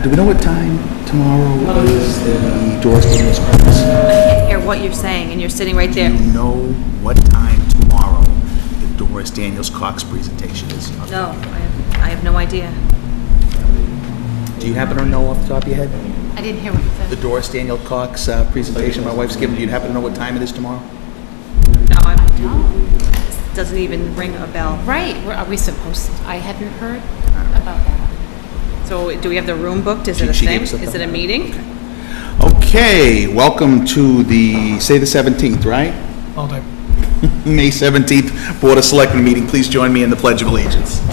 Do we know what time tomorrow is the Doris Daniels Cox? I can't hear what you're saying, and you're sitting right there. Do you know what time tomorrow the Doris Daniels Cox presentation is? No, I have no idea. Do you happen to know off the top of your head? I didn't hear what you The said. Doris Daniels Cox presentation my wife's giving, do you happen to know what time it is tomorrow? No, Oh, doesn't even ring a bell. right. Are we supposed to? I hadn't heard about that. So do we have the room booked? Is it a She gave thing? us a Is it a thumb. meeting? Okay, welcome to the 17th, right? All day. May 17th Board of Selectmen meeting. Please join me in the Pledge of Allegiance. I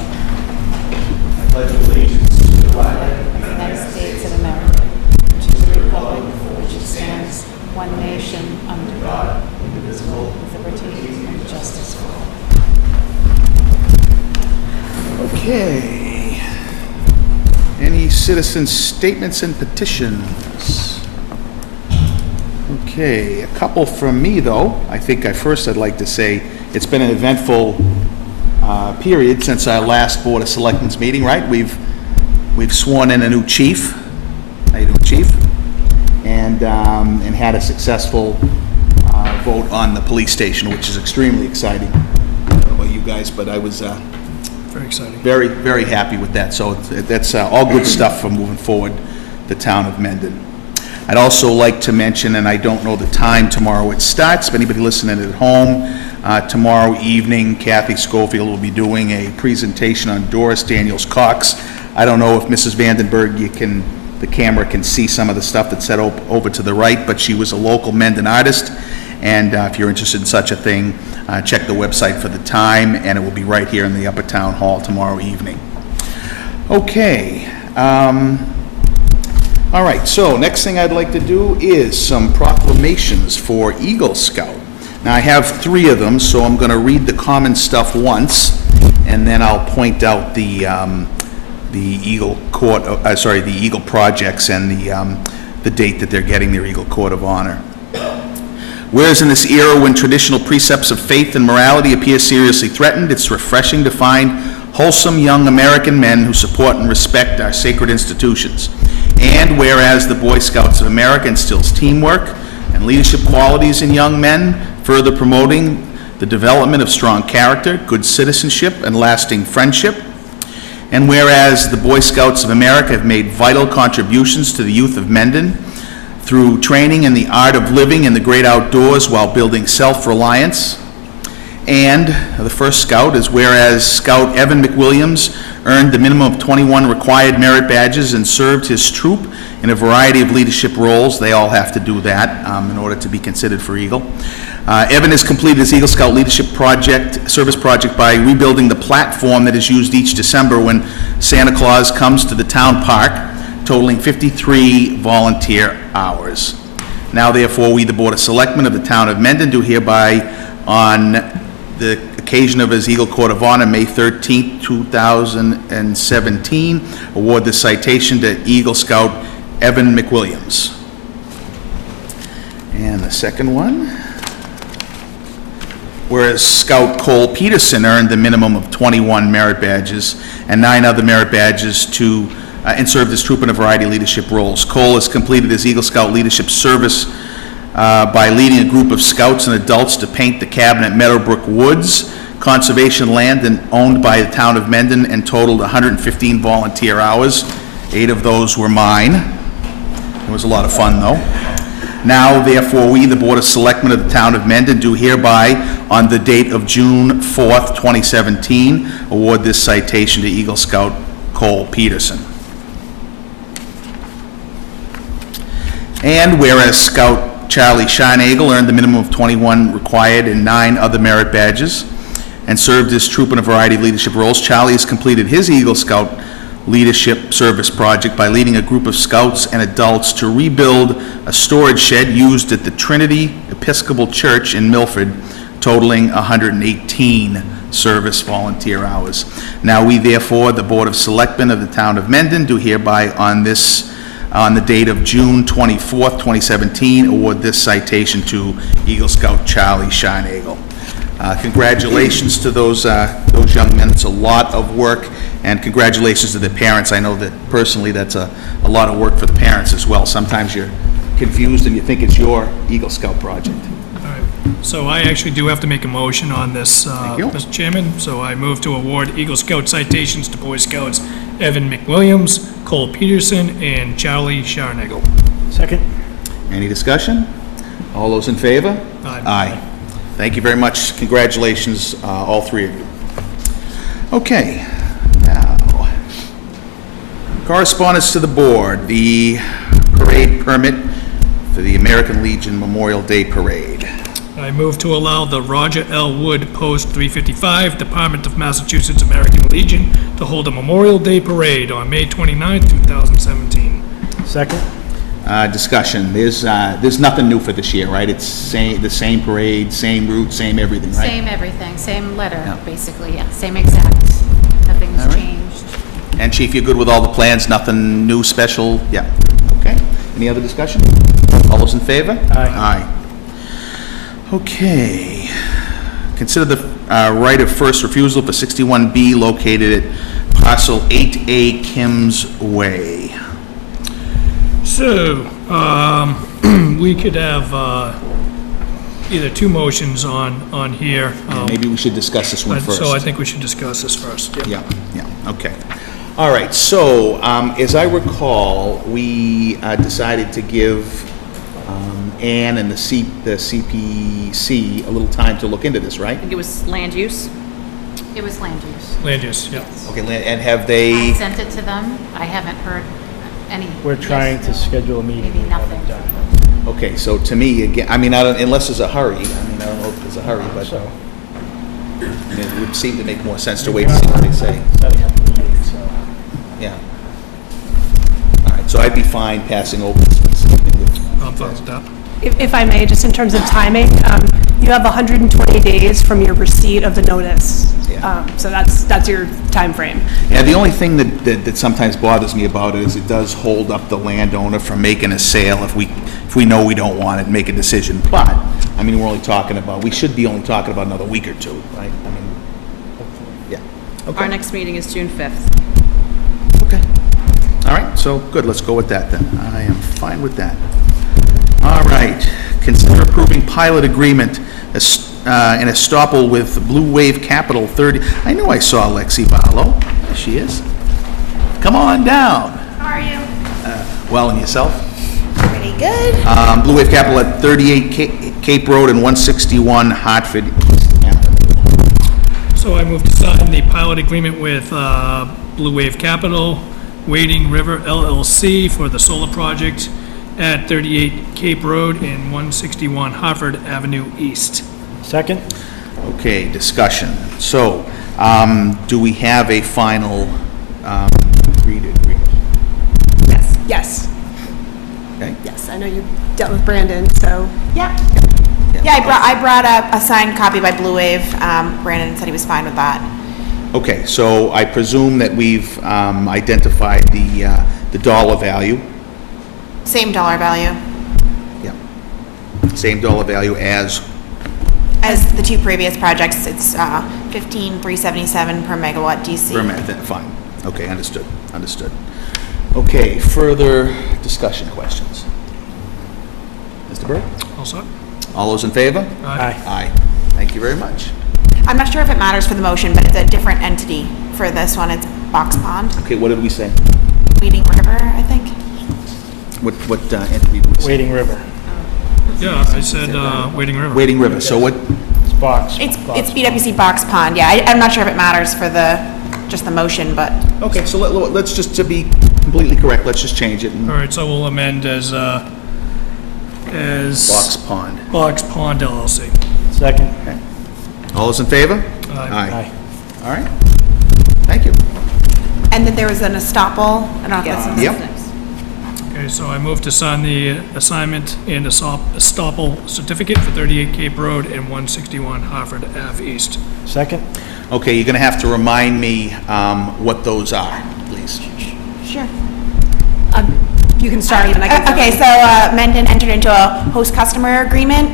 pledge allegiance to the flag United States of America, to the republic for which it stands, one nation, under God, indivisible, with liberty and justice for all. Okay. Any citizen statements and petitions? Okay, a couple from me, though. I think I'd like to say it's been an eventful period since our last Board of Selectmen's meeting, right? We've sworn in a new chief. How you doing, Chief? And had a successful vote on the police station, which is extremely exciting. I don't know about you guys, but I was Very exciting. very, very happy with that. So that's all good stuff for moving forward the town of Mendon. I'd also like to mention, and I don't know the time tomorrow it starts, if anybody listening at home, tomorrow evening, Kathy Schofield will be doing a presentation on Doris Daniels Cox. I don't know if Mrs. Vandenberg, the camera can see some of the stuff that's set over to the right, but she was a local Mendon artist, and if you're interested in such a thing, check the website for the time, and it will be right here in the Upper Town Hall tomorrow evening. Okay. All right, so next thing I'd like to do is some proclamations for Eagle Scout. Now, I have 3 of them, so I'm going to read the common stuff once, and then I'll point out the Eagle Court, the Eagle projects and the date that they're getting their Eagle Court of Honor. Whereas in this era when traditional precepts of faith and morality appear seriously threatened, it's refreshing to find wholesome young American men who support and respect our sacred institutions. And whereas the Boy Scouts of America instills teamwork and leadership qualities in young men, further promoting the development of strong character, good citizenship, and lasting friendship. And whereas the Boy Scouts of America have made vital contributions to the youth of Mendon through training in the art of living in the great outdoors while building self-reliance. And the first Scout is whereas Scout Evan McWilliams earned the minimum of 21 required merit badges and served his troop in a variety of leadership roles. They all have to do that in order to be considered for Eagle. Evan has completed his Eagle Scout Leadership Service Project by rebuilding the platform that is used each December when Santa Claus comes to the town park, totaling 53 volunteer hours. Now, therefore, we, the Board of Selectmen of the town of Mendon, do hereby, on the occasion of his Eagle Court of Honor, May 13, 2017, award the citation to Eagle Scout Evan McWilliams. And the second one, whereas Scout Cole Peterson earned the minimum of 21 merit badges and 9 other merit badges and served his troop in a variety of leadership roles. Cole has completed his Eagle Scout Leadership Service by leading a group of scouts and adults to paint the cabin at Meadowbrook Woods, conservation land owned by the town of Mendon, and totaled 115 volunteer hours. 8 of those were mine. It was a lot of fun, though. Now, therefore, we, the Board of Selectmen of the town of Mendon, do hereby, on the date of June 4th, 2017, award this citation to Eagle Scout Cole Peterson. And whereas Scout Charlie Scheinagel earned the minimum of 21 required and 9 other merit badges and served his troop in a variety of leadership roles, Charlie has completed his Eagle Scout Leadership Service Project by leading a group of scouts and adults to rebuild a storage shed used at the Trinity Episcopal Church in Milford, totaling 118 service volunteer hours. Now we, therefore, the Board of Selectmen of the town of Mendon, do hereby on the date of June 24th, 2017, award this citation to Eagle Scout Charlie Scheinagel. Congratulations to those young men. It's a lot of work, And congratulations to the parents. I know that personally, that's a lot of work for the parents as well. Sometimes you're confused and you think it's your Eagle Scout project. All right. So I actually do have to make a motion on this, you. Mr. Chairman. So I move to award Eagle Scout citations to Boy Scouts Evan McWilliams, Cole Peterson, and Charlie Sharnagel. Second. Any discussion? All those in favor? Aye. Aye. Thank you very much. Congratulations, all three of you. Okay, now, correspondence to the board, the parade permit for the American Legion Memorial Day Parade. I move to allow the Roger L. Wood, Post 355, Department of Massachusetts American Legion, to hold a Memorial Day Parade on May 29, 2017. Second. Discussion, there's nothing new for this year, right? It's the same parade, same route, same everything, right? Same everything, same letter, Yeah. basically, yeah, same exact. Nothing's All right. changed. And Chief, you're good with all the plans, nothing new, special? Yeah, okay. Any other discussion? All those in favor? Aye. Okay. Consider the right of first refusal for 61B located at parcel 8A Kim's Way. So, we could have either two motions on here. Maybe we should discuss this one first. So I think we should discuss this first. Yeah. Yeah, okay. All right, so, as I recall, we decided to give Ann and the CPC a little time to look into this, I right? think it was land use. It was land use. Land use, yeah. Okay, and have I they, sent it to them. I haven't heard any. We're yes, trying to no, schedule a meeting. Maybe We haven't nothing. done it. okay, so to me, again, I mean, unless there's a hurry, I don't know if there's a hurry, but So, it would seem to make more sense to wait and see what they say. setting up the meeting, so. Yeah. All right, so I'd be fine passing over this one. I'm fine with that. If I may, just in terms of timing, you have 120 days from your receipt of the notice. Yeah. So that's your time frame. Yeah, the only thing that sometimes bothers me about it is it does hold up the landowner from making a sale if we know we don't want it, make a decision. But, I mean, we should be only talking about another week or two, right? I mean, yeah. Our next meeting is June 5th. Okay. All right, so, good, let's go with that then. I am fine with that. All right, consider approving pilot agreement in estoppel with Blue Wave Capital 30. I knew I saw Lexi Barlow. There she is. Come on down. How are you? Well, and yourself? Pretty good. Blue Wave Capital at 38 Cape Road and 161 Hartford. So I move to sign the pilot agreement with Blue Wave Capital, Wading River LLC for the solar project at 38 Cape Road and 161 Hartford Avenue East. Second. Okay, discussion. So, do we have a final agreed agreement? Yes, Okay? yes. I know you dealt with Brandon, so. Yeah. Yeah, I brought a signed copy by Blue Wave. Brandon said he was fine with that. Okay, so I presume that we've identified the dollar value. Same dollar value Yeah. Same dollar value as, as the two previous projects. It's $15,377 per megawatt DC. fine. Okay, understood. Okay, further discussion questions? Mr. Burke? All set? All those in favor? Aye. Aye. Thank you very much. I'm not sure if it matters for the motion, but it's a different entity for this one. It's Box Pond, Okay, what did we say? Wading River, I think. What entity did we say? Wading River. Yeah, I said Wading River. Wading River, so what, It's box. It's box. BWC Box Pond. Yeah, I'm not sure if it matters for just the motion, but okay, so let's just, to be completely correct, let's just change it. All right, so we'll amend as Box Pond. Box Pond LLC. Second. Okay. All those in favor? Aye. All right. Thank you. and that there was an estoppel. I don't know if that's in Yep. this. Okay, so I move to sign the assignment and estoppel certificate for 38 Cape Road and 161 Hartford Ave East. Second. Okay, you're going to have to remind me what those are, please. Sure. You can start and I can. Okay, so Mendon entered into a host-customer agreement,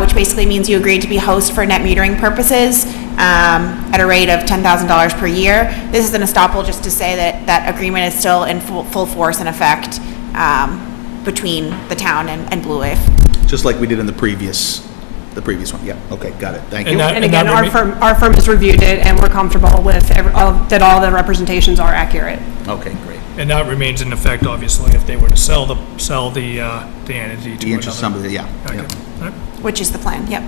which basically means you agreed to be host for net metering purposes. at a rate of $10,000 per year. This is an estoppel just to say that that agreement is still in full force and effect between the town and Blue Wave. Just like we did in the previous one. Yeah, okay, got it. Thank you. And that- And again, that our firm has reviewed it, and we're comfortable with that all the representations are accurate. Okay, great. And that remains in effect, obviously, if they were to sell the entity to The interest, another. somebody, yeah. Okay. Yeah. All right. Which is the plan, yep.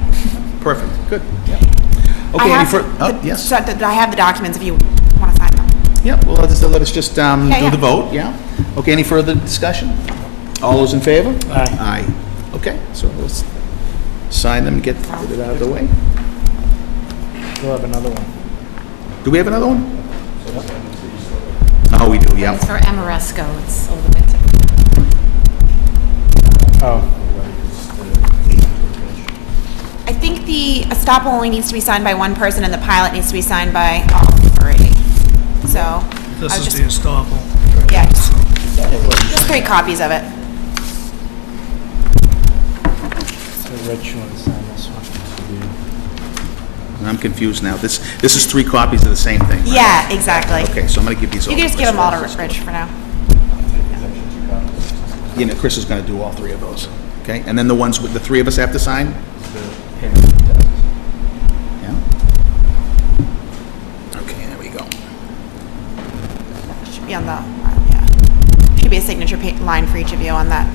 Perfect, good, yeah. I Okay, any have further, oh, the- yes. so I have the documents if you want to sign them. Yeah, well, let us just do yeah. the vote, yeah? Okay, any further discussion? All those in favor? Aye. Aye. Okay, so let's sign them and get it out of the way. We'll have another one. Do we have another one? Oh, we do, yeah. It's for Amoresco, it's a little bit. Oh, I think the estoppel only needs to be signed by one person and the pilot needs to be signed by all three. So, I This was is just, the estoppel. yeah, just 3 copies of it. so Rich, you want to sign this one? I'm confused now. This is 3 copies of the same thing, right? Yeah, exactly. Okay, so I'm gonna give these all. You can just to give them all to Chris. Rich for now. You know, Chris is gonna do all 3 of those, okay? And then the ones with the 3 of us have to sign? Yeah? Okay, there we go. Should be on the, yeah. Should be a signature line for each of you on that.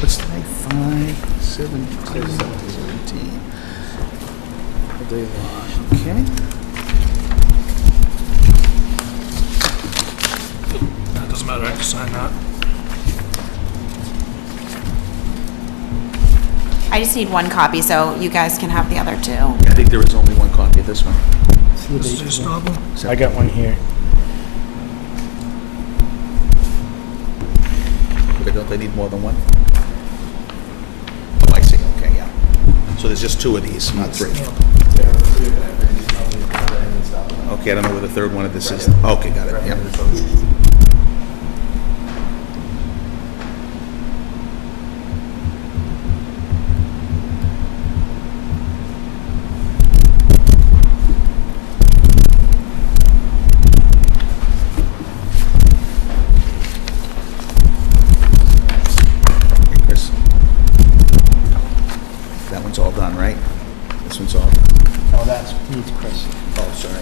What's today? 5/17. Okay. That doesn't matter, I have to sign that. I just need 1 copy, so you guys can have the other 2. I think there is only 1 copy of this one. This is the estoppel. I got one here. Okay, don't they need more than 1? Oh, I see, okay, yeah. So there's just 2 of these, not 3. Okay, I don't know where the 3rd one of this is. Okay, got it, yeah. Hey, Chris. That one's all done, right? This one's all done. Oh, that's needs Chris. Oh, sorry.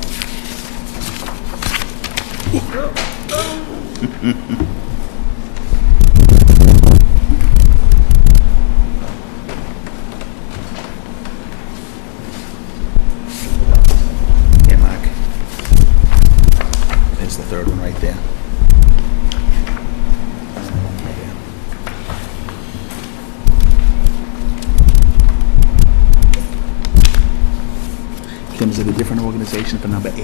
Here, Mark. There's the 3rd one right there. Right here. Kim, is it a different organization for number 8?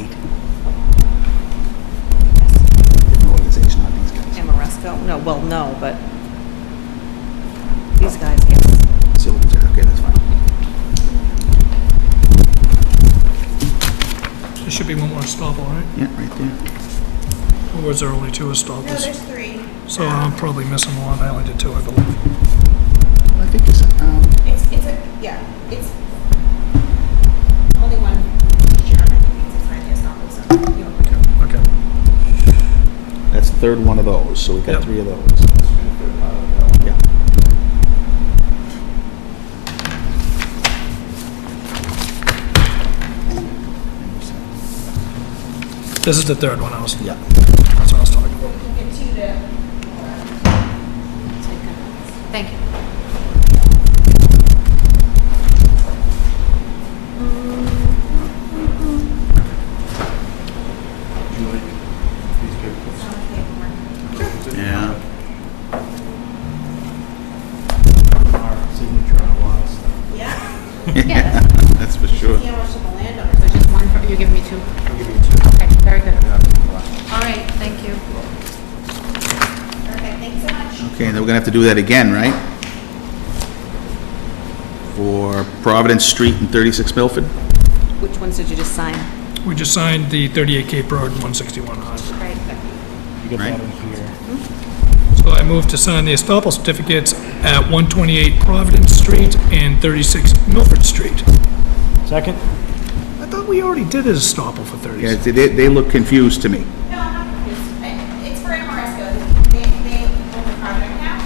Different organization, not these guys. Amoresco? No, well, no, but these guys, yes. Sylvan's, okay, that's fine. There should be one more estoppel, right? Yeah, right there. Or was there only 2 estoppels? 3. So I'm probably missing one, I only did 2, I believe. I think this, It's a, yeah, it's only one chairman needs to sign the estoppel, so you Okay. that's the 3rd one of those, so we got Yep. 3 of those. Yeah. This is the 3rd one I was, Yeah. that's what I was talking about. Thank you. Yeah. Our signature on a lot of stuff. Yeah, That's for sure. how much of the landowner. so just one, you're giving me 2? I'll give you 2. Okay, very good. All right, thank you. Perfect, thanks so much. Okay, then we're gonna have to do that again, right? For Providence Street and 36 Milford? Which ones did you just sign? We just signed the 38 Cape Road and 161 Harvard. Right. You get Right. that in here. So I move to sign the estoppel certificates at 128 Providence Street and 36 Milford Street. Second? I thought we already did a estoppel for 30 Yeah, seconds. they look confused to me. No, I'm not confused. It's for Amoresco. They own the project now,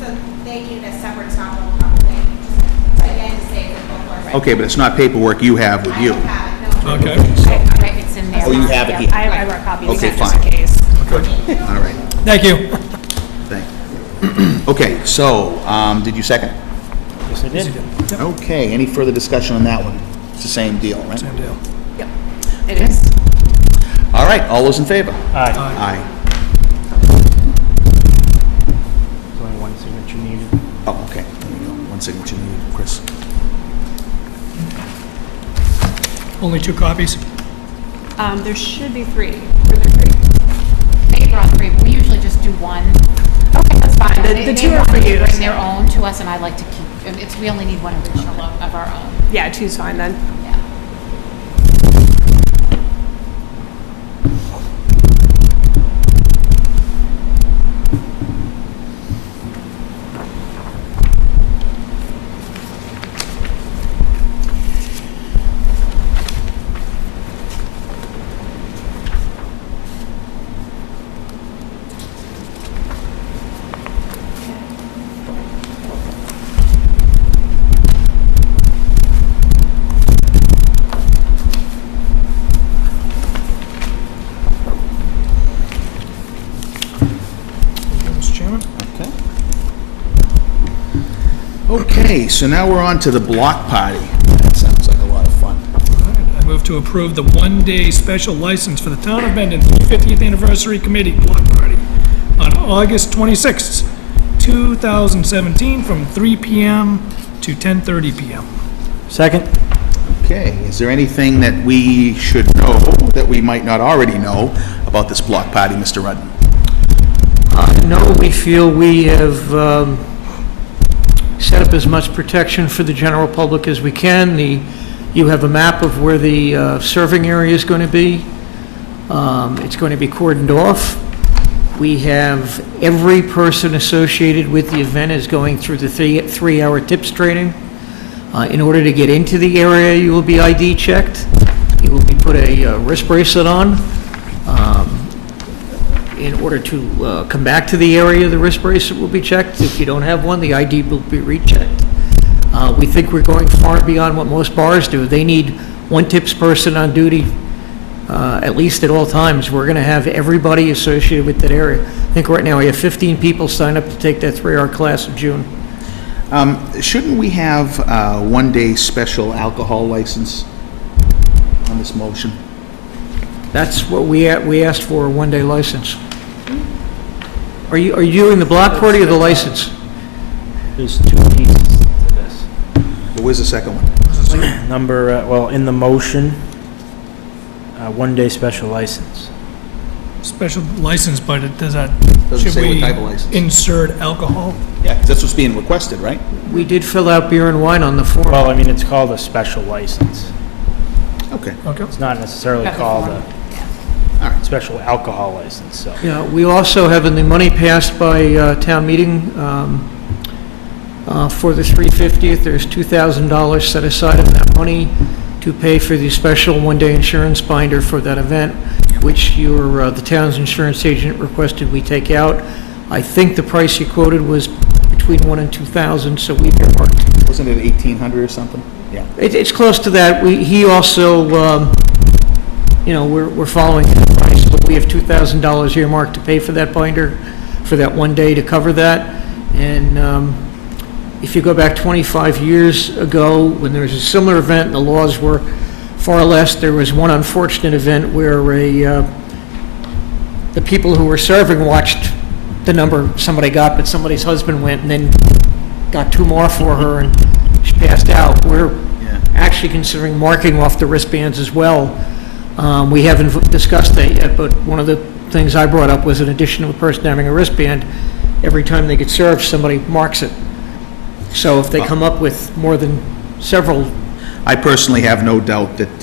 so they need a separate stop probably. Again, to say it's full force. Okay, but it's not paperwork you have with you. I don't have it, no. Okay, It's in there. Oh, you have it here. I brought copies. Okay, just in fine. case. All right, thank you. thank. Okay, so, did you second? Yes, I did. Okay, any further discussion on that one? It's the same deal, right? Same deal. It is. All right, all those in favor? Aye. Aye. There's only one signature needed. Oh, okay, there you go, one signature needed, Chris. Only 2 copies? There should be 3. Were there 3? They brought 3, but we usually just do one. Okay, that's fine. They- The they 2 are for wanted to you. Bring their own to us, and I like to keep, and we only need one original of our own. Yeah, 2's fine then. Yeah. Mr. Chairman? Okay. Okay, so now we're on to the block party. That sounds like a lot of fun. All right, I move to approve the one-day special license for the Town of Mendon 50th Anniversary Committee Block Party on August 26th, 2017, from 3 p.m. to 10:30 p.m. Second? Okay, is there anything that we should know that we might not already know about this block party, Mr. Rudden? No, we feel we have set up as much protection for the general public as we can. You have a map of where the serving area is going to be. It's going to be cordoned off. We have every person associated with the event is going through the three-hour tips training. In order to get into the area, you will be ID checked. You will be put a wrist bracelet on. In order to come back to the area, the wrist bracelet will be checked. If you don't have one, the ID will be rechecked. We think we're going far beyond what most bars do. They need one tips person on duty at least at all times. We're going to have everybody associated with that area. I think right now we have 15 people signed up to take that 3-hour class in June. Shouldn't we have a one-day special alcohol license on this motion? That's what we asked for, a one-day license. Are you doing the block party or the license? There's 2 pieces to this. Well, where's the second one? Number, well, in the motion, one-day special license. Special license, but it does that, Doesn't should say what we type of license. insert alcohol? Yeah, 'cause that's what's being requested, right? We did fill out beer and wine on the form. Well, I mean, it's called a special license. Okay, Okay. It's not necessarily Got the called form. a all right. special alcohol license, so. Yeah, we also have in the money passed by town meeting for the 350th, there's $2,000 set aside of that money to pay for the special one-day insurance binder for that event, which the town's insurance agent requested we take out. I think the price you quoted was between $1,000 and $2,000, so we earmarked. Wasn't it 1,800 or something? Yeah. It's close to that. He also, we're following the price, but we have $2,000 earmarked to pay for that binder for that one day to cover that. And if you go back 25 years ago, when there was a similar event and the laws were far less, there was one unfortunate event where the people who were serving watched the number somebody got, but somebody's husband went and then got 2 more for her and she passed out. We're Yeah. actually considering marking off the wristbands as well. We haven't discussed that yet, but one of the things I brought up was in addition to a person having a wristband, every time they get served, somebody marks it. So if they come up with more than several, I personally have no doubt that,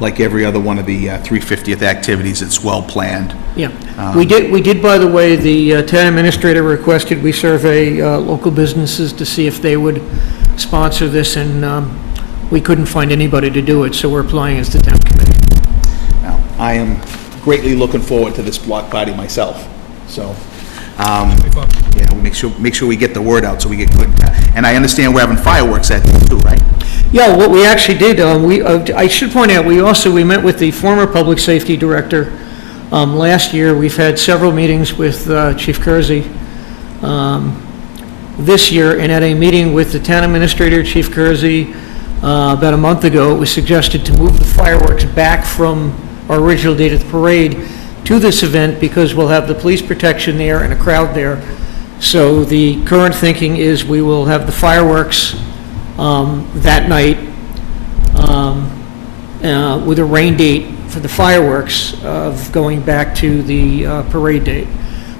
like every other one of the 350th activities, it's well-planned. yeah. We did, by the way, the town administrator requested we survey local businesses to see if they would sponsor this, and we couldn't find anybody to do it, so we're applying as the town committee. Now, I am greatly looking forward to this block party myself, so, yeah, we'll make sure we get the word out so we get good, and I understand we're having fireworks that day too, right? Yeah, what we actually did, I should point out, we met with the former public safety director last year. We've had several meetings with Chief Kersey this year, and at a meeting with the town administrator, Chief Kersey, about a month ago, it was suggested to move the fireworks back from our original date of the parade to this event because we'll have the police protection there and a crowd there. So the current thinking is we will have the fireworks that night with a rain date for the fireworks of going back to the parade date.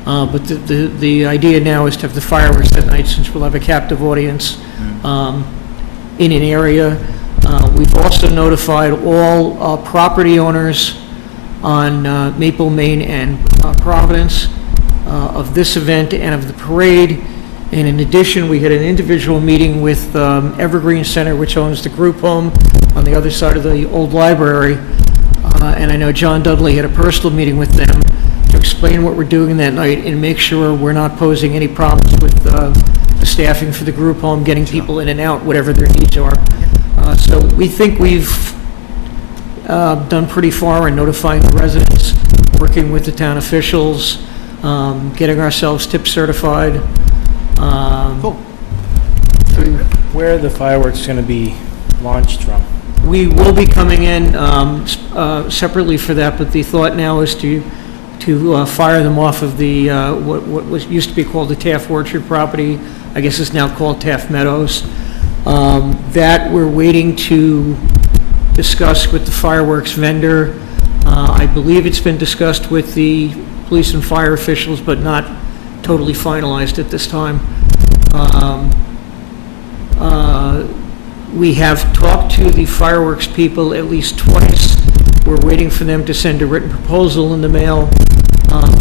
But the idea now is to have the fireworks that night since we'll have a captive audience in an area. We've also notified all property owners on Maple, Main, and Providence of this event and of the parade. And in addition, we had an individual meeting with Evergreen Center, which owns the group home on the other side of the old library. And I know John Dudley had a personal meeting with them to explain what we're doing that night and make sure we're not posing any problems with the staffing for the group home, getting people in and out, whatever their needs are. So we think we've done pretty far in notifying the residents, working with the town officials, getting ourselves tip certified. Cool. Where are the fireworks going to be launched from? We will be coming in separately for that, but the thought now is to fire them off of the, what was used to be called the Taft Orchard property. I guess it's now called Taft Meadows. That we're waiting to discuss with the fireworks vendor. I believe it's been discussed with the police and fire officials, but not totally finalized at this time. We have talked to the fireworks people at least twice. We're waiting for them to send a written proposal in the mail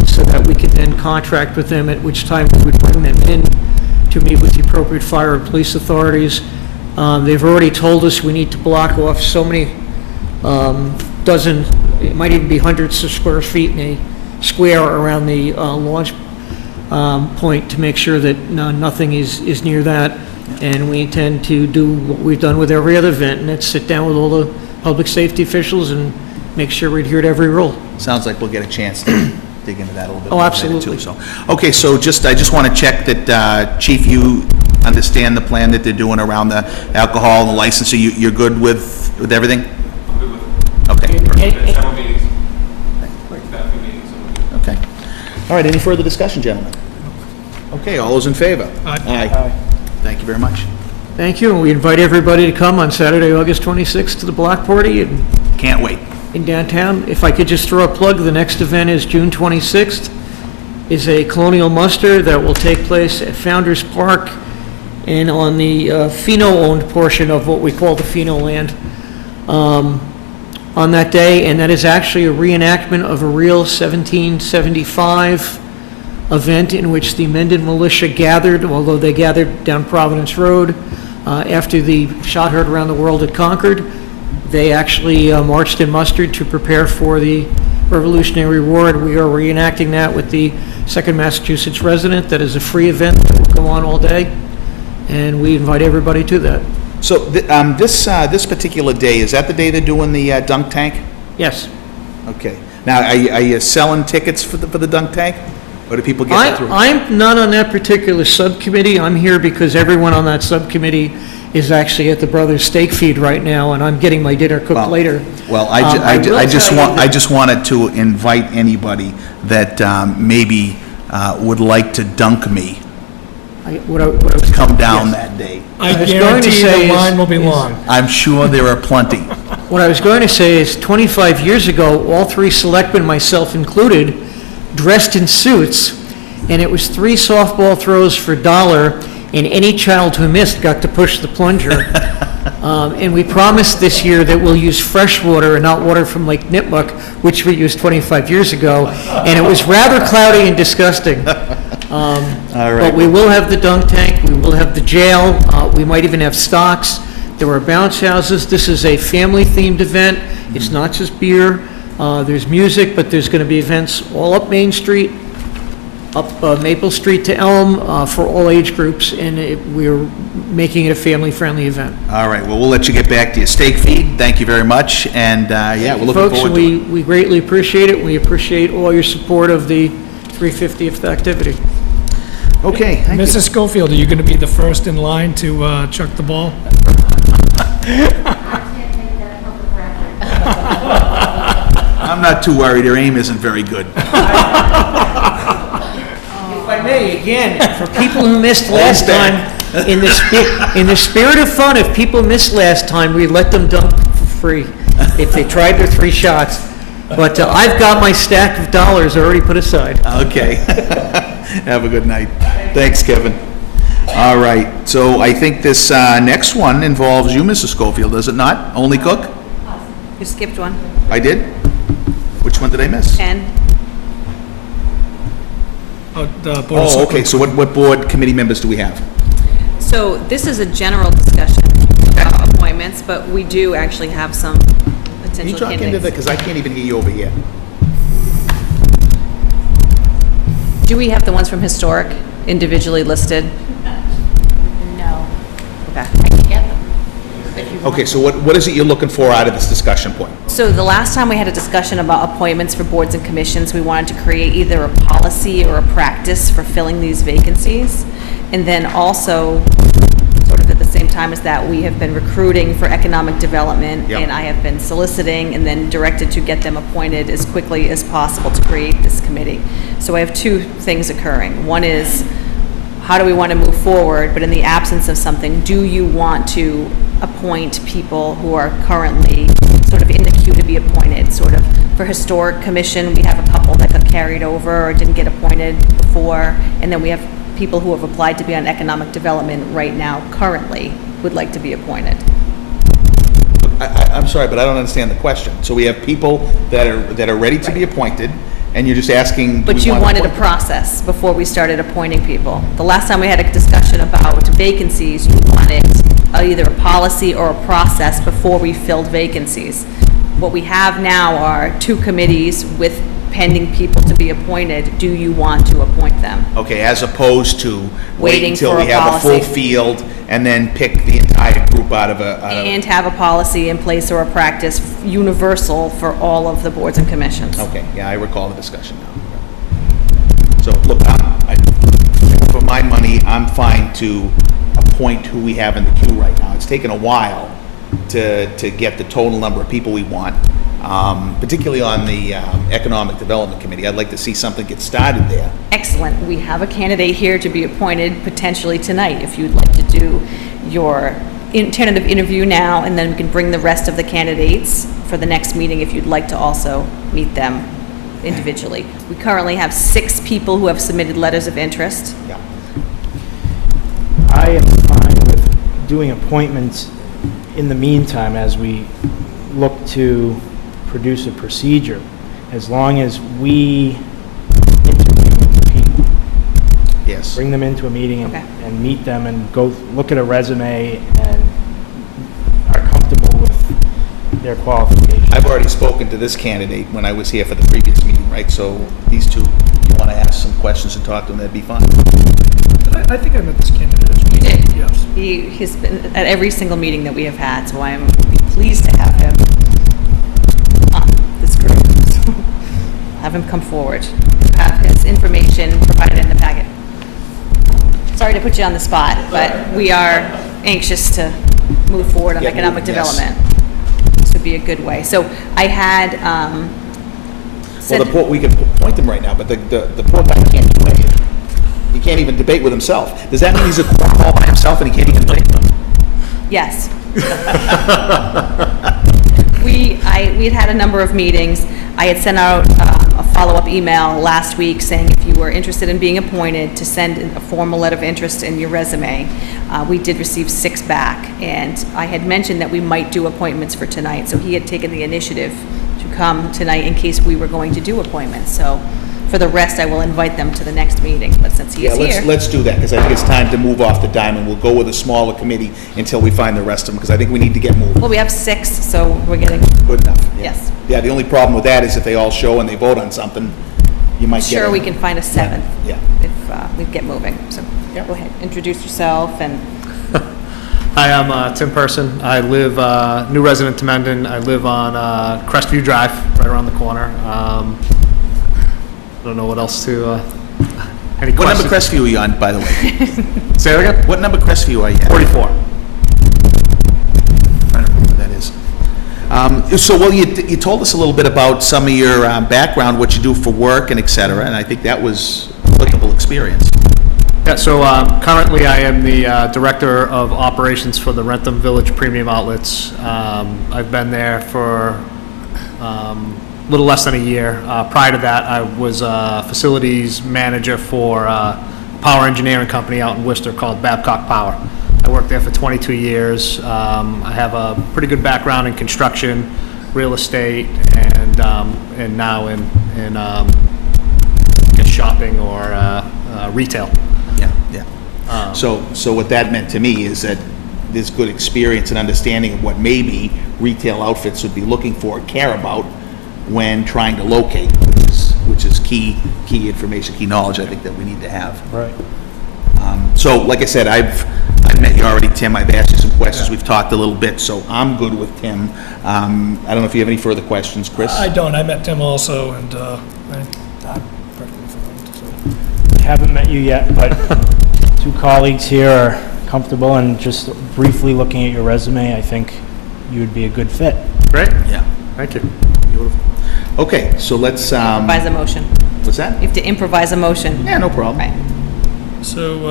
so that we can then contract with them, at which time we would bring them in to meet with the appropriate fire and police authorities. They've already told us we need to block off so many dozen, it might even be hundreds of square feet in a square around the launch point to make sure that nothing is near that. And we intend to do what we've done with every other event, and that's sit down with all the public safety officials and make sure we adhere to every rule. Sounds like we'll get a chance to dig into that a little bit. Oh, more later, absolutely. too, so. Okay, so I just want to check that, Chief, you understand the plan that they're doing around the alcohol and the licensing. You're good with everything? I'm good with it. Okay, perfect. Been several meetings. Got a few meetings. So Okay. All right, any further discussion, gentlemen? Okay, all those in favor? Aye. Thank you very much. Thank you, and we invite everybody to come on Saturday, August 26th to the block party Can't wait. in downtown. If I could just throw a plug, the next event is June 26th, is a Colonial Muster that will take place at Founders Park and on the Pheno-owned portion of what we call the Pheno land on that day, and that is actually a reenactment of a real 1775 event in which the Mendon militia gathered, although they gathered down Providence Road after the shot heard around the world had conquered. They actually marched and mustered to prepare for the Revolutionary War, and we are reenacting that with the Second Massachusetts Resident. That is a free event that will go on all day, and we invite everybody to that. So this particular day, is that the day they're doing the dunk tank? Yes. Okay. Now, are you selling tickets for the dunk tank? Or do people get through? I'm not on that particular subcommittee. I'm here because everyone on that subcommittee is actually at the Brothers Steak Feed right now, and I'm getting my dinner cooked later. Well, I will I just tell you that- I just wanted to invite anybody that maybe would like to dunk me What I was come down yes. that day. I was going to guarantee say the is- line will be long. I'm sure there are plenty. What I was going to say is 25 years ago, all three selectmen, myself included, dressed in suits, and it was 3 softball throws for $1, and any child who missed got to push the plunger. And we promised this year that we'll use fresh water and not water from Lake Nipmuc, which we used 25 years ago, and it was rather cloudy and disgusting. All right. But we will have the dunk tank, we will have the jail, we might even have stocks. There are bounce houses. This is a family-themed event. It's not just beer. There's music, but there's going to be events all up Main Street, up Maple Street to Elm, for all age groups, and we're making it a family-friendly event. All right, well, we'll let you get back to your steak feed. Thank you very much, and, yeah, we're looking Folks, forward to it. we greatly appreciate it. We appreciate all your support of the 350th activity. Okay, thank you. Mrs. Schofield, are you going to be the first in line to chuck the ball? I'm not too worried, her aim isn't very good. If I may, again, for people who missed last time, in the spirit of fun, if people missed last time, we let them dunk for free if they tried their 3 shots. But I've got my stack of dollars already put aside. Okay. Have a good night. Thanks, Kevin. All right, so I think this next one involves you, Mrs. Schofield, does it not? Only cook? You skipped one. I did? Which one did I miss? 10. The Board of Oh, Selectmen. okay, so what board committee members do we have? So this is a general discussion about appointments, but we do actually have some Can you potential talk into candidates. that, because I can't even hear you over here. Do we have the ones from historic individually listed? No. Okay. I can get them. If you want. Okay, so what is it you're looking for out of this discussion point? So the last time we had a discussion about appointments for boards and commissions, we wanted to create either a policy or a practice for filling these vacancies. And then also, sort of at the same time as that, we have been recruiting for economic development. Yep. And I have been soliciting and then directed to get them appointed as quickly as possible to create this committee. So I have 2 things occurring. One is, how do we want to move forward? But in the absence of something, do you want to appoint people who are currently sort of in the queue to be appointed? Sort of for Historic Commission, we have a couple that got carried over or didn't get appointed before. And then we have people who have applied to be on economic development right now, currently, would like to be appointed. I'm sorry, but I don't understand the question. So we have people that are ready to be appointed, and you're just asking... do But we you want to wanted a appoint them? process before we started appointing people. The last time we had a discussion about vacancies, you wanted either a policy or a process before we filled vacancies. What we have now are 2 committees with pending people to be appointed. Do you want to appoint them? Okay, as opposed to wait Waiting until for we a have a full policy. field and then pick the entire group out of a... And have a policy in place or a practice universal for all of the boards and commissions. Okay, yeah, I recall the discussion now. So, look, for my money, I'm fine to appoint who we have in the queue right now. It's taken a while to get the total number of people we want, particularly on the Economic Development Committee. I'd like to see something get started there. Excellent. We have a candidate here to be appointed potentially tonight, if you'd like to do your tentative interview now, and then we can bring the rest of the candidates for the next meeting if you'd like to also meet them individually. We currently have 6 people who have submitted letters of interest. Yeah. I am fine with doing appointments in the meantime as we look to produce a procedure, as long as we interview people, Yes. bring them into a meeting Okay. and meet them and go look at a resume and are comfortable with their qualifications. I've already spoken to this candidate when I was here for the previous meeting, right? So these 2, if you want to ask some questions and talk to them, that'd be fine. I think I met this candidate as well. You did? Yes. He's been at every single meeting that we have had, so I am pleased to have him on this group. So, have him come forward. Have his information provided in the packet. Sorry to put you on the spot, but we are anxious to move forward on Get economic moving, yes. development. This would be a good way. So I had Well, sent... the poor, we can appoint him right now, but the poor guy can't do anything. He can't even debate with himself. Does that mean he's a quorum all by himself and he can't even debate? Yes. We had had a number of meetings. I had sent out a follow-up email last week saying if you were interested in being appointed, to send a formal letter of interest in your resume. We did receive 6 back, and I had mentioned that we might do appointments for tonight, so he had taken the initiative to come tonight in case we were going to do appointments. So For the rest, I will invite them to the next meeting, but since he Yeah, is here. let's do that, because I think it's time to move off the dime, and we'll go with a smaller committee until we find the rest of them, because I think we need to get moving. Well, we have 6, so we're getting, Good enough. Yeah. Yes. Yeah, the only problem with that is if they all show and they vote on something, you might get... sure we can find a 7th. Yeah. If we get moving. So go ahead, introduce yourself and, Hi, I'm Tim Person. I live, new resident to Mendon. I live on Crestview Drive, right around the corner. I don't know what else to, any What number questions? Crestview are you on, by the way? Say that again? What number Crestview are you at? 44. I don't know what that is. So, well, you told us a little bit about some of your background, what you do for work and et cetera, and I think that was applicable experience. Yeah, so currently I am the Director of Operations for the Rentham Village Premium Outlets. I've been there for a little less than a year. Prior to that, I was a facilities manager for a power engineering company out in Worcester called Babcock Power. I worked there for 22 years. I have a pretty good background in construction, real estate, and now in I guess shopping or retail. Yeah, yeah. So what that meant to me is that there's good experience and understanding of what maybe retail outfits would be looking for, care about when trying to locate, which is key information, key knowledge I think that we need to have. Right. So, like I said, I've met you already, Tim. I've asked you some questions. We've talked a little bit, so I'm good with Tim. I don't know if you have any further questions, Chris? I don't, I met Tim also, and I'm perfectly fine, so. Haven't met you yet, but two colleagues here are comfortable, and just briefly looking at your resume, I think you would be a good fit. Great, Yeah. thank you. Beautiful. Okay, so let's, improvise a motion. what's that? You have to improvise a motion. Yeah, no problem. Right. So,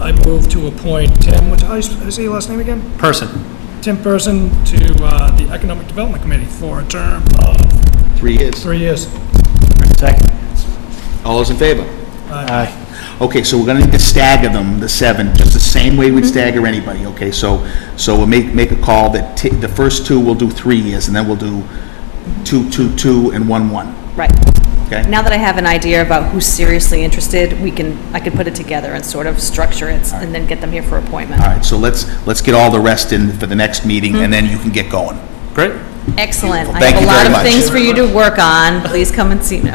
I move to appoint Tim, how do I say your last name again? Person. Tim Person to the Economic Development Committee for a term of 3 years. 3 years. Second. All those in favor? Aye. Okay, so we're gonna need to stagger them, the 7, just the same way we'd stagger anybody, okay? So we'll make a call that the first 2 will do 3 years, and then we'll do 2, 2, 2, and 1, 1, Right. okay? Now that I have an idea about who's seriously interested, I can put it together and sort of structure it and then get them here for appointment. All right, so let's get all the rest in for the next meeting, and then you can get going. Great. Excellent. I Thank have a you lot very of much. things for you to work on. Please come and see me.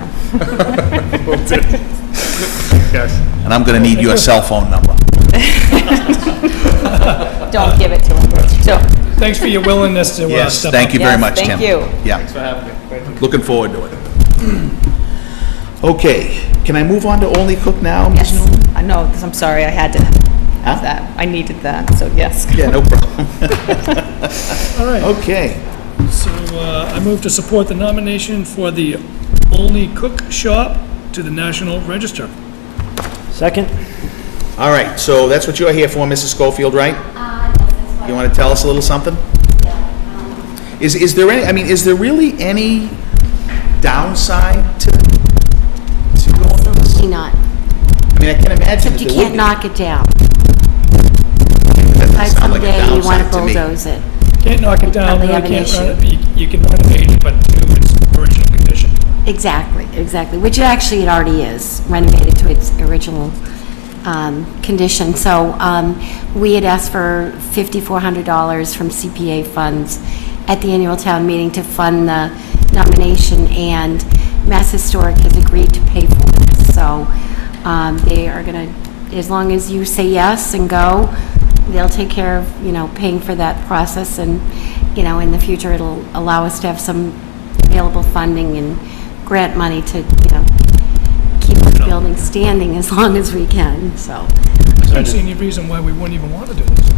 Yes. And I'm gonna need your cell phone number. Don't give it to him. So, Thanks for your willingness to Yes, step up. thank you very Yes, much, Tim. thank you. Yeah. Thanks for having me. Thank you. Looking forward to it. Okay, can I move on to Only Cook now, Ms. yes. Newman? No, I'm sorry, I had to Huh? have that. I needed that, so yes. Yeah, no problem. All right. Okay. So I move to support the nomination for the Only Cook Shop to the National Register. Second. All right, so that's what you're here for, Mrs. Schofield, right? You want to tell us a little something? Is there any, I mean, is there really any downside to going with this? Absolutely not. I mean, I can imagine Except that you there would can't be. knock it down. That doesn't Like sound like a someday you want downside to to me. bulldoze it. Can't knock it down, Probably really have an can't issue. run it, you can renovate it, but to its original condition. Exactly, which actually it already is, renovated to its original condition. So we had asked for $5,400 from CPA funds at the annual town meeting to fund the nomination, and Mass Historic has agreed to pay for this. So they are going to, as long as you say yes and go, they'll take care of, paying for that process, and, in the future, it'll allow us to have some available funding and grant money to, keep the building standing as long as we can, so. I don't see any reason why we wouldn't even want to do this.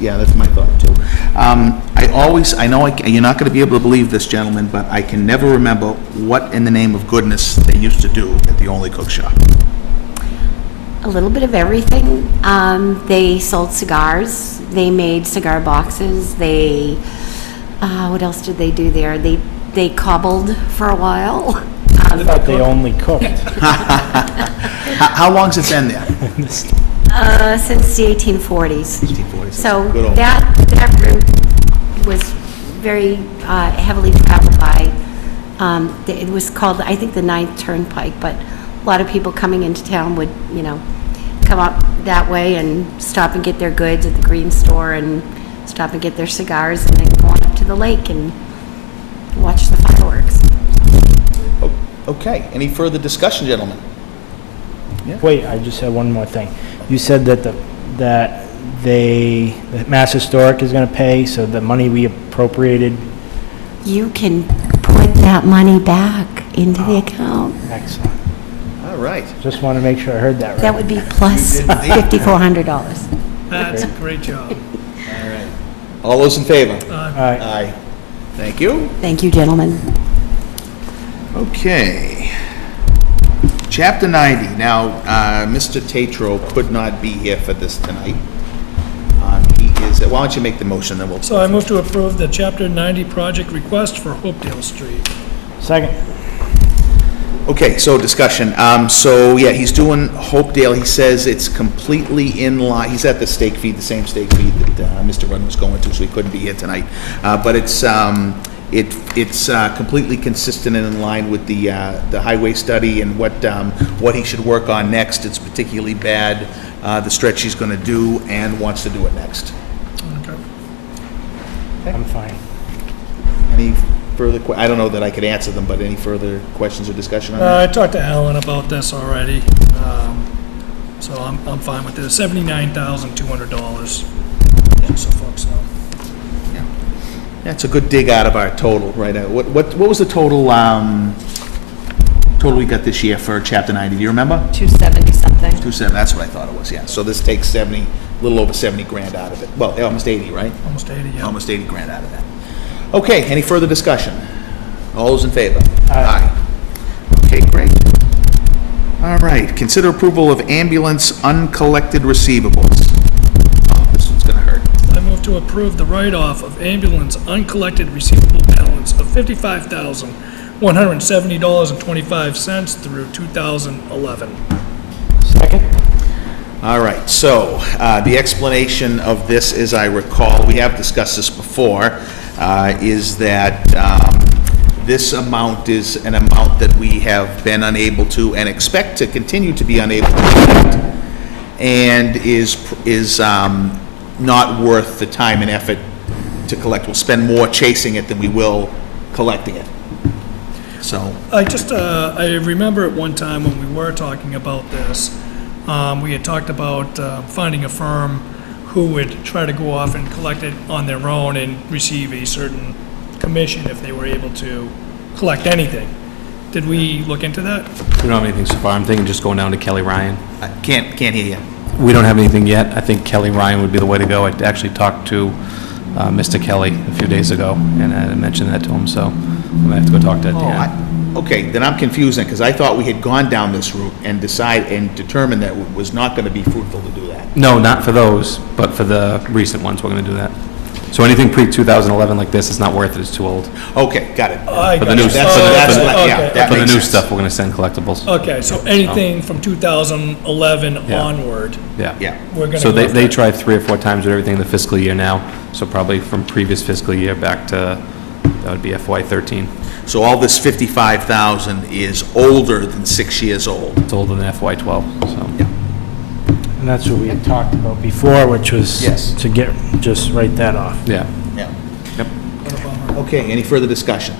Yeah, that's my thought too. I know you're not going to be able to believe this, gentlemen, but I can never remember what in the name of goodness they used to do at the Only Cook Shop. A little bit of everything. They sold cigars, they made cigar boxes, they, what else did they do there? They cobbled for a while. I thought they only cooked. How long's it been there? Since the 1840s. 1840s. So Good old- that route was very heavily traveled by It was called, I think, the Ninth Turnpike, but a lot of people coming into town would, come up that way and stop and get their goods at the Green Store and stop and get their cigars and then go on up to the lake and watch the fireworks. Okay, any further discussion, gentlemen? Wait, I just had one more thing. You said that that Mass Historic is going to pay, so the money we appropriated. You can put that money back into the account. Excellent. All right. Just want to make sure I heard that right. That would be plus $5,400. That's a great job. All right. All those in favor? Aye. Aye. Thank you. Thank you, gentlemen. Okay. Chapter 90. Now, Mr. Tatro could not be here for this tonight. He is, why don't you make the motion, then we'll... So I move to approve the Chapter 90 project request for Hopedale Street. Second. Okay, so discussion. So, yeah, he's doing Hopedale. He says it's completely in line. He's at the stake feed, the same stake feed that Mr. Rudden was going to, so he couldn't be here tonight. But it's completely consistent and in line with the highway study and what he should work on next. It's particularly bad, the stretch he's going to do, and wants to do it next. Okay. I'm fine. Any further, I don't know that I could answer them, but any further questions or discussion on that? I talked to Alan about this already, so I'm fine with this. $79,200, just so folks know. That's a good dig out of our total, right? What was the total, total we got this year for Chapter 90? Do you remember? 270 something. 270, that's what I thought it was, yeah. So this takes 70, a little over 70 grand out of it. Well, almost 80, right? Almost 80, yeah. Almost 80 grand out of that. Okay, any further discussion? All those in favor? Aye. Okay, great. All right, consider approval of ambulance uncollected receivables. Oh, this one's gonna hurt. I move to approve the write-off of ambulance uncollected receivable balance of $55,170.25 through 2011. Second. All right, so the explanation of this, as I recall, we have discussed this before, is that this amount is an amount that we have been unable to and expect to continue to be unable to collect, and is not worth the time and effort to collect. We'll spend more chasing it than we will collecting it. So, I remember at one time when we were talking about this, we had talked about finding a firm who would try to go off and collect it on their own and receive a certain commission if they were able to collect anything. Did we look into that? We don't have anything so far. I'm thinking just going down to Kelly Ryan. I can't hear you. We don't have anything yet. I think Kelly Ryan would be the way to go. I actually talked to Mr. Kelly a few days ago, and I mentioned that to him, so I'm gonna have to go talk to Dan. Okay, then I'm confusing, because I thought we had gone down this route and determined that it was not going to be fruitful to do that. No, not for those, but for the recent ones, we're going to do that. So anything pre-2011 like this is not worth it, it's too old. Okay, got it. For the new, That's what, yeah, that for the makes new sense. stuff, we're going to send collectibles. Okay, so anything from 2011 Yeah. onward, Yeah. Yeah. we're gonna. So go they for- tried 3 or 4 times with everything in the fiscal year now, so probably from previous fiscal year back to, that would be FY13. So all this 55,000 is older than 6 years old. It's older than FY12, so. Yeah. And that's what we had talked about before, which was Yes. to just write that off. Yeah. Yeah. Yep. What a bummer. Okay, any further discussion?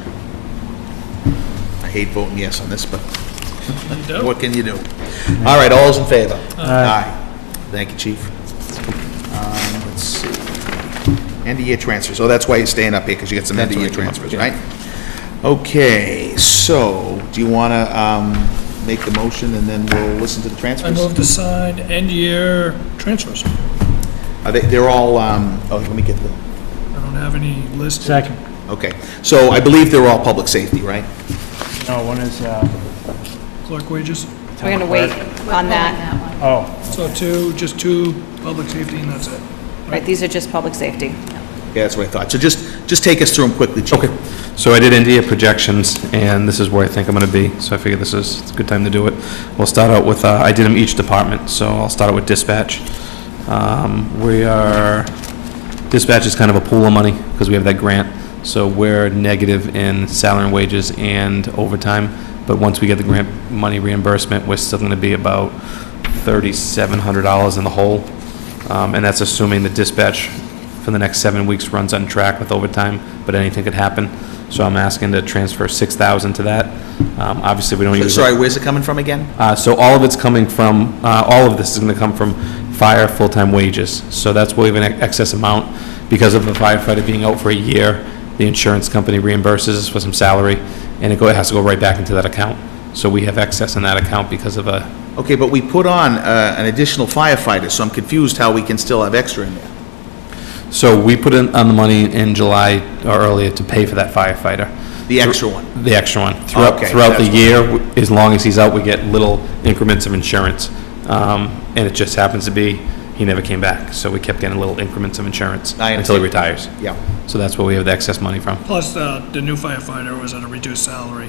I hate voting yes on this, but You do? what can you do? All right, all those in favor? Aye. Thank you, chief. Let's see. End-of-year transfers. Oh, that's why you're staying up here, because you got some end-of-year transfers, right? Okay, so, do you want to make the motion, and then we'll listen to the I transfers? move to sign end-year transfers. They're all, let me get the, I don't have any listed. Second. okay. So I believe they're all public safety, right? No, one is, Clerk wages. We're going to wait on that. oh, So just two public safety, and that's it. Right, these are just public safety. Yeah, that's what I thought. So just take us through them quickly, chief. Okay, so I did end-of-year projections, and this is where I think I'm going to be, so I figured it's a good time to do it. We'll start out with, I did them each department, so I'll start out with dispatch. Dispatch is kind of a pool of money, because we have that grant So we're negative in salary and wages and overtime, but once we get the grant money reimbursement, we're still gonna be about $3,700 in the hole. And that's assuming the dispatch for the next 7 weeks runs on track with overtime, but anything could happen. So I'm asking to transfer 6,000 to that. Obviously, we don't use it. Sorry, where's it coming from again? So all of it's coming from, all of this is going to come from fire full-time wages. So that's where we have an excess amount. Because of the firefighter being out for a year, the insurance company reimburses us for some salary, and it has to go right back into that account. So we have excess in that account because of a, Okay, but we put on an additional firefighter, so I'm confused how we can still have extra in there. so we put in on the money in July or earlier to pay for that firefighter. The extra one. The extra one. Okay, Throughout the that's year, as long as he's out, we get little increments of insurance. And it just happens to be, he never came back, so we kept getting little increments of insurance I until he understand. retires. Yeah. So that's where we have the excess money from. Plus, the new firefighter was at a reduced salary.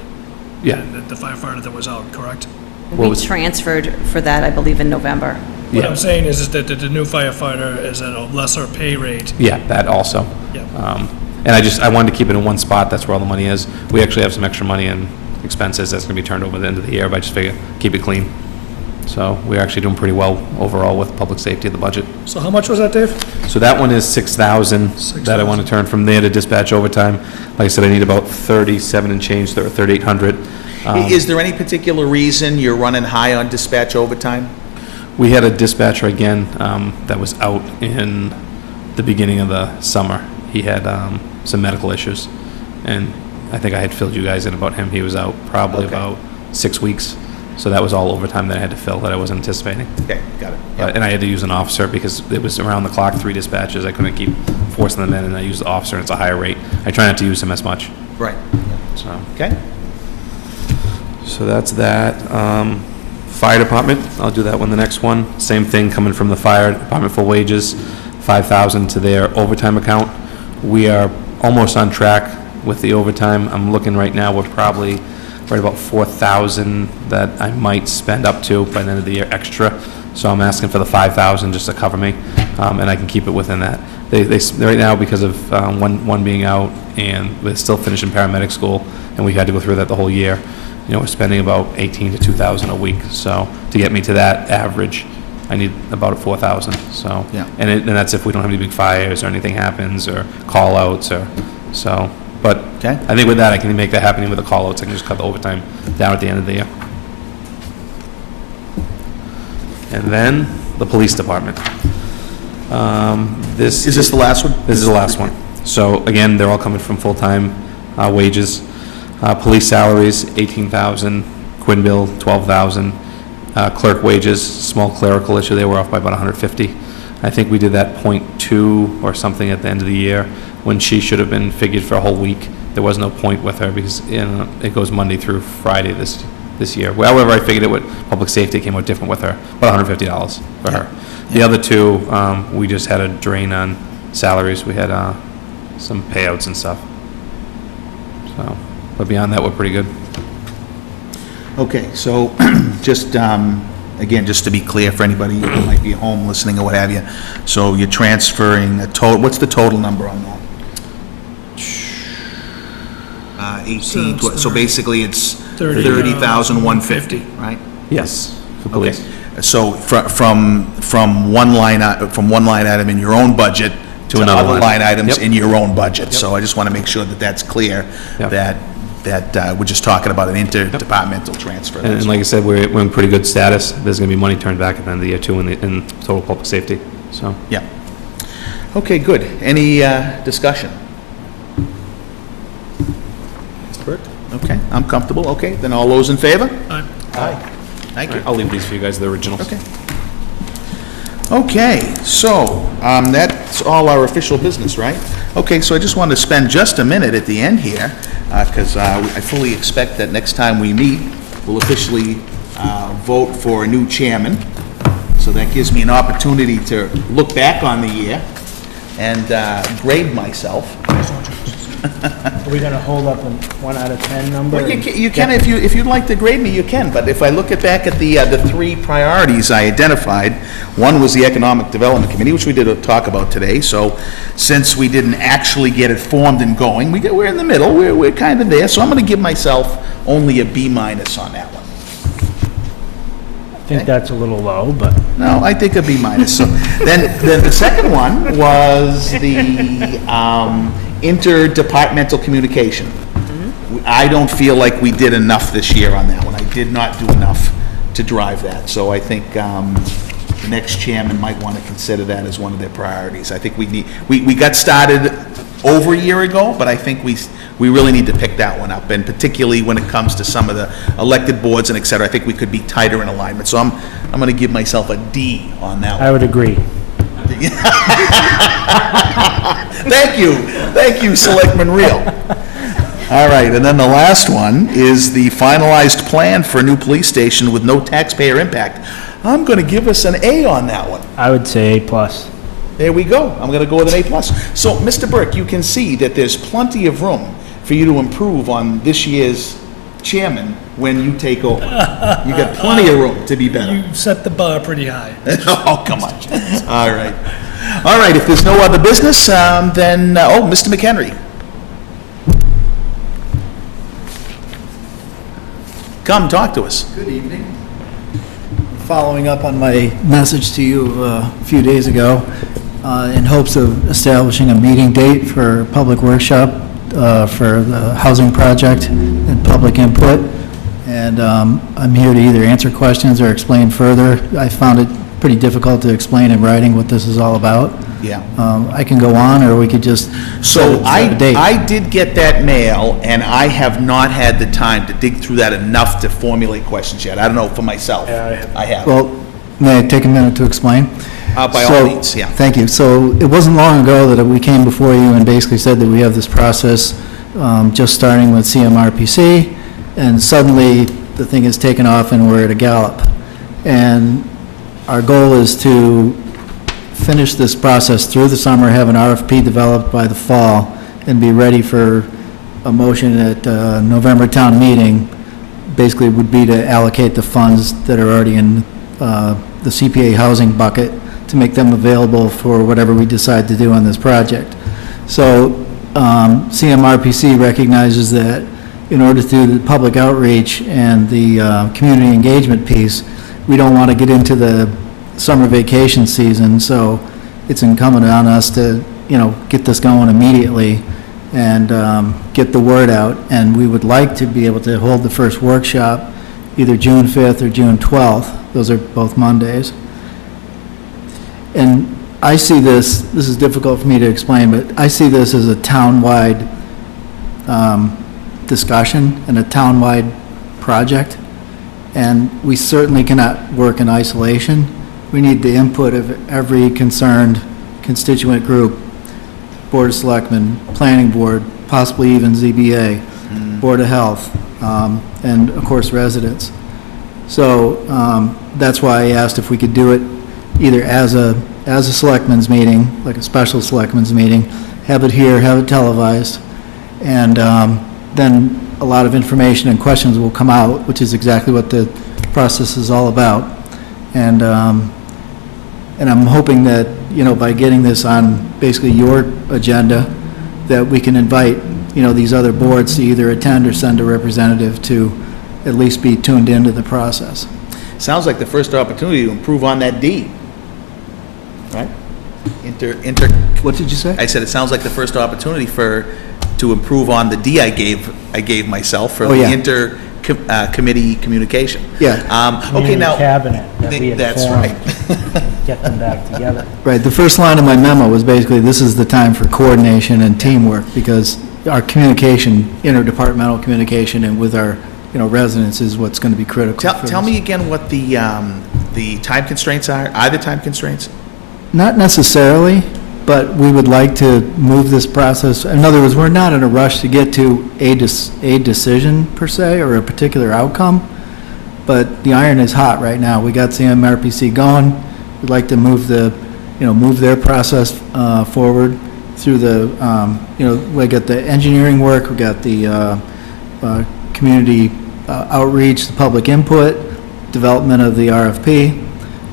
Yeah. And the firefighter that was out, correct? What We was- transferred for that, I believe, in November. What Yeah. I'm saying is that the new firefighter is at a lesser pay rate. Yeah, that also. Yeah. And I wanted to keep it in one spot, that's where all the money is. We actually have some extra money in expenses that's gonna be turned over at the end of the year, but I just figure, keep it clean. So we're actually doing pretty well overall with public safety, the budget. So how much was that, Dave? So that one is 6,000 that I want to turn from there to dispatch overtime. Like I said, I need about 37 and change, or 3,800. Is there any particular reason you're running high on dispatch overtime? We had a dispatcher again that was out in the beginning of the summer. He had some medical issues, and I think I had filled you guys in about him. He was out probably Okay. about 6 weeks, so that was all overtime that I had to fill that I wasn't anticipating. Okay, got it. And I had to use an officer because it was around the clock, 3 dispatches. I couldn't keep forcing them in, and I used the officer, and it's a higher rate. I try not to use him as much, Right, so. okay. So that's that. Fire department, I'll do that one, the next one. Same thing coming from the fire department for wages, 5,000 to their overtime account. We are almost on track with the overtime. I'm looking right now, we're probably right about 4,000 that I might spend up to by the end of the year extra. So I'm asking for the 5,000 just to cover me, and I can keep it within that. They right now, because of one being out, and we're still finishing paramedic school, and we had to go through that the whole year, you know, we're spending about 18 to 2,000 a week. So to get me to that average, I need about 4,000, so. Yeah. And that's if we don't have any big fires or anything happens, or call-outs, or, so. But Okay. I think with that, I can make that happen with the call-outs. I can just cut the overtime down at the end of the year. And then, the police department. This Is this the last one? This is the last one. So again, they're all coming from full-time wages. Police salaries, 18,000. Quinn bill, 12,000. Clerk wages, small clerical issue, they were off by about 150. I think we did that .2 or something at the end of the year, when she should have been figured for a whole week. There was no point with her, because, you know, it goes Monday through Friday this year. However, I figured it would, public safety came out different with her, about $150 for her. The other two, we just had a drain on salaries. We had some payouts and stuff. So, but beyond that, we're pretty good. Okay, so just, again, just to be clear for anybody who might be at home listening or what have you, so you're transferring a total, what's the total number on that? 18, so basically it's 30,150, right? Yes, for Okay, police. so from one line item in your own budget to another other line. line items Yep. in your own budget. So I just want to make sure that that's clear, Yep. that we're just talking about an interdepartmental transfer. And like I said, we're in pretty good status. There's going to be money turned back at the end of the year, too, in total public safety, so. Yeah. Okay, good. Any discussion? Mr. Burke? Okay, I'm comfortable. Okay, then all those in favor? Aye. Aye. Thank you. I'll leave these for you guys, the originals. Okay. Okay, so, that's all our official business, right? Okay, so I just wanted to spend just a minute at the end here, because I fully expect that next time we meet, we'll officially vote for a new chairman. So that gives me an opportunity to look back on the year and grade myself. Are we gonna hold up a 1 out of 10 number? Well, you can, if you'd like to grade me, you can, but if I look back at the three priorities I identified, one was the Economic Development Committee, which we did talk about today, so since we didn't actually get it formed and going, we're in the middle, we're kind of there, so I'm gonna give myself only a B- on that one. I think that's a little low, but No, I think a B-. So then the second one was the interdepartmental communication. I don't feel like we did enough this year on that one. I did not do enough to drive that. So I think the next chairman might want to consider that as one of their priorities. I think we got started over a year ago, but I think we really need to pick that one up. And particularly when it comes to some of the elected boards and et cetera, I think we could be tighter in alignment. So I'm going to give myself a D on that one. I would agree. Thank you, Selectman Reel. All right, and then the last one is the finalized plan for a new police station with no taxpayer impact. I'm going to give us an A on that one. I would say A+. There we go. I'm going to go with an A+. So, Mr. Burke, you can see that there's plenty of room for you to improve on this year's chairman when you take over. You got plenty of room to be better. You set the bar pretty high. Oh, come on. All right. All right, if there's no other business, then, Mr. McHenry. Come, talk to us. Good evening. Following up on my message to you a few days ago, in hopes of establishing a meeting date for a public workshop for the housing project and public input. And I'm here to either answer questions or explain further. I found it pretty difficult to explain in writing what this is all about. Yeah. I can go on, or we could just So set a date. I did get that mail, and I have not had the time to dig through that enough to formulate questions yet. I don't know for myself. Yeah, I have. Well, may I take a minute to explain? By all So- means, yeah. Thank you. So it wasn't long ago that we came before you and basically said that we have this process just starting with CMRPC, and suddenly the thing is taken off and we're at a gallop. And our goal is to finish this process through the summer, have an RFP developed by the fall, and be ready for a motion at November town meeting. Basically would be to allocate the funds that are already in the CPA housing bucket to make them available for whatever we decide to do on this project. So CMRPC recognizes that in order to do the public outreach and the community engagement piece, we don't want to get into the summer vacation season, so it's incumbent on us to, get this going immediately and get the word out. And we would like to be able to hold the first workshop either June 5th or June 12th. Those are both Mondays. And I see this is difficult for me to explain, but I see this as a town-wide discussion and a town-wide project. And we certainly cannot work in isolation. We need the input of every concerned constituent group, Board of Selectmen, Planning Board, possibly even ZBA, Board of Health, and of course residents. So that's why I asked if we could do it either as a selectmen's meeting, like a special selectmen's meeting, have it here, have it televised, and then a lot of information and questions will come out, which is exactly what the process is all about. And I'm hoping that, by getting this on basically your agenda, that we can invite, these other boards to either attend or send a representative to at least be tuned into the process. Sounds like the first opportunity to improve on that D, right? What did you say? I said it sounds like the first opportunity to improve on the D I gave myself for Oh, the yeah. committee communication. Yeah. Okay, Community now. Cabinet that we had That's formed. right. Get them back together. Right, the first line of my memo was basically, this is the time for coordination and teamwork, because our communication, interdepartmental communication, and with our, residents is what's going to be critical. Tell me again what the time constraints are. Are there time constraints? Not necessarily, but we would like to move this process. In other words, we're not in a rush to get to a decision per se, or a particular outcome, but the iron is hot right now. We got CMRPC going. We'd like to move their process forward, through the, we got the engineering work, we got the community outreach, the public input, development of the RFP,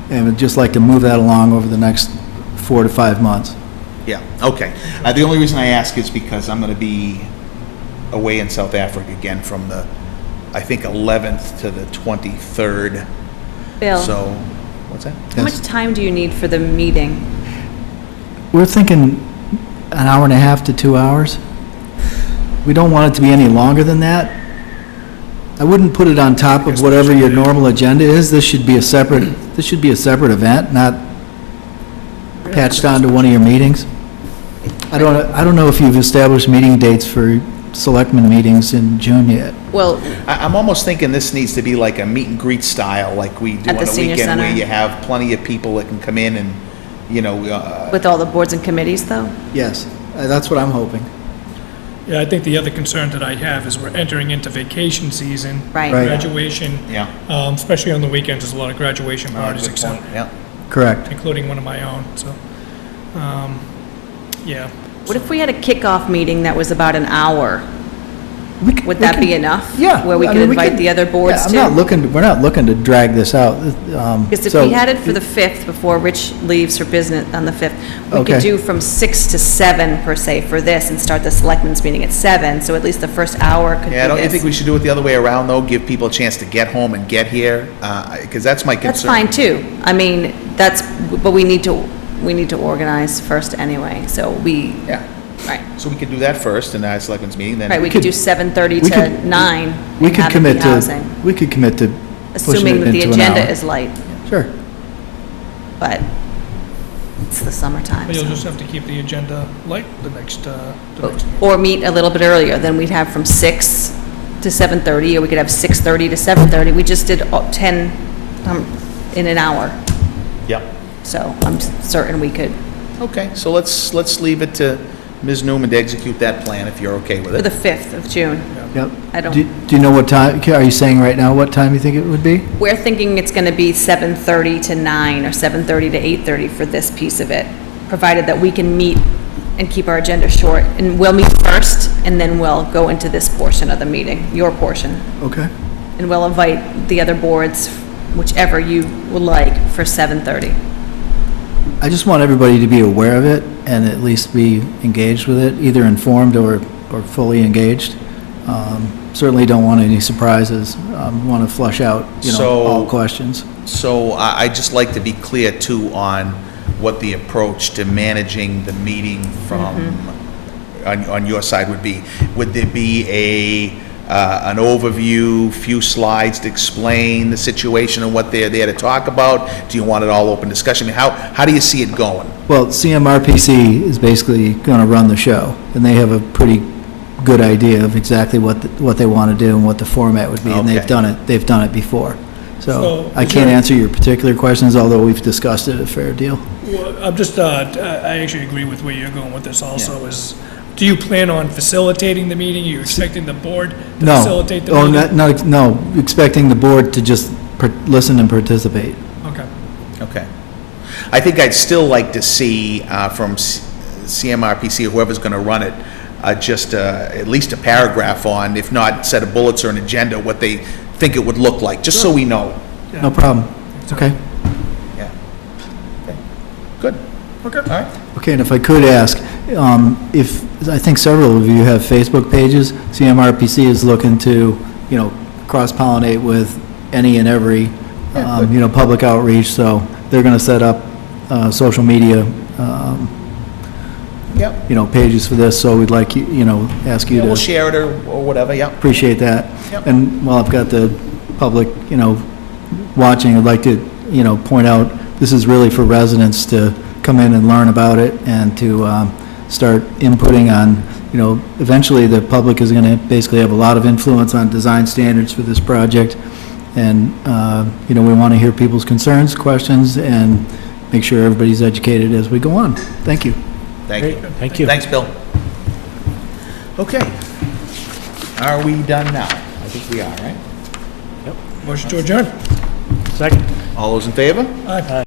and we'd just like to move that along over the next 4 to 5 months. Yeah, okay. The only reason I ask is because I'm going to be away in South Africa again from the, I think, 11th to the 23rd. Bill, So, what's that? how much time do you need for the meeting? We're thinking an hour and a half to 2 hours. We don't want it to be any longer than that. I wouldn't put it on top of whatever your normal agenda is. This should be a separate event, not patched onto one of your meetings. I don't know if you've established meeting dates for selectmen meetings in June yet. Well, I'm almost thinking this needs to be like a meet and greet style, like we do At on the a senior weekend, where center. you have plenty of people that can come in and, with all the boards and committees, though? Yes, that's what I'm hoping. Yeah, I think the other concern that I have is we're entering into vacation season. Right. Right. Graduation. Yeah. Especially on the weekends, there's a lot of graduation parties, Good point, etc., yeah. Correct. including one of my own, so, yeah. What if we had a kickoff meeting that was about an hour? We c- Would we that can- be enough? Yeah. Where we I could mean, invite could- the other boards yeah, too? we're not looking to drag this out. Because if So- we had it for the 5th, before Rich leaves for business on the 5th, we Okay. could do from 6 to 7 per se for this and start the selectmen's meeting at 7, so at least the first hour could be Yeah, I don't this. think we should do it the other way around, though, give people a chance to get home and get here, because that's my concern. That's fine too. I mean, but we need to organize first anyway, so Yeah, right. so we could do that first in our selectmen's meeting, then. Right, we could do 7:30 we to could- 9 We and could have it be commit to, housing, we could commit to pushing assuming it that the into an agenda hour. is light, Sure. but it's the summertime. But you'll so- just have to keep the agenda light the next meeting. Or meet a little bit earlier, then we'd have from 6 to 7:30, or we could have 6:30 to 7:30. We just did 10 in an hour, Yep. so I'm certain we could, Okay, so let's leave it to Ms. Newman to execute that plan, if you're okay with for the it. 5th of June. Yep. I don't- Do you know what time, are you saying right now what time you think it would be? We're thinking it's going to be 7:30 to 9 or 7:30 to 8:30 for this piece of it, provided that we can meet and keep our agenda short. And we'll meet first, and then we'll go into this portion of the meeting, your portion. Okay. And we'll invite the other boards, whichever you would like, for 7:30. I just want everybody to be aware of it and at least be engaged with it, either informed or fully engaged. Certainly don't want any surprises. Want to flush out, So- all questions. So I'd just like to be clear, too, on what the approach to managing the meeting from, on your side would be. Would there be an overview, few slides to explain the situation and what they're there to talk about? Do you want it all open discussion? I mean, how do you see it going? Well, CMRPC is basically going to run the show, and they have a pretty good idea of exactly what they want to do and what the format would be, and Okay. they've done it before. So So I is can't there- answer your particular questions, although we've discussed it a fair deal. Well, I'm just, I actually agree with where you're going with this also, is, do you plan on facilitating the meeting? Are you expecting the board to No. facilitate the Oh, meeting? no, expecting the board to just listen and participate. Okay. Okay. I think I'd still like to see from CMRPC, or whoever's going to run it, just at least a paragraph on, if not set of bullets or an agenda, what they think it would look like, just so we know. No problem. Okay. Yeah. Okay. Good. Okay. All right. Okay, and if I could ask, if, I think several of you have Facebook pages, CMRPC is looking to, cross-pollinate with any and every, public outreach, so they're going to set up social media, Yep. pages for this, so we'd like you, ask you Yeah, we'll to share it or whatever, yeah. appreciate that. Yep. And while I've got the public, watching, I'd like to, point out, this is really for residents to come in and learn about it and to start inputting on, eventually the public is going to basically have a lot of influence on design standards for this project. And, we want to hear people's concerns, questions, and make sure everybody's educated as we go on. Thank you. Thank you. Thank you. Thanks, Bill. Okay. Are we done now? I think we are, right? Motion to adjourn. Second. All those in favor? Aye.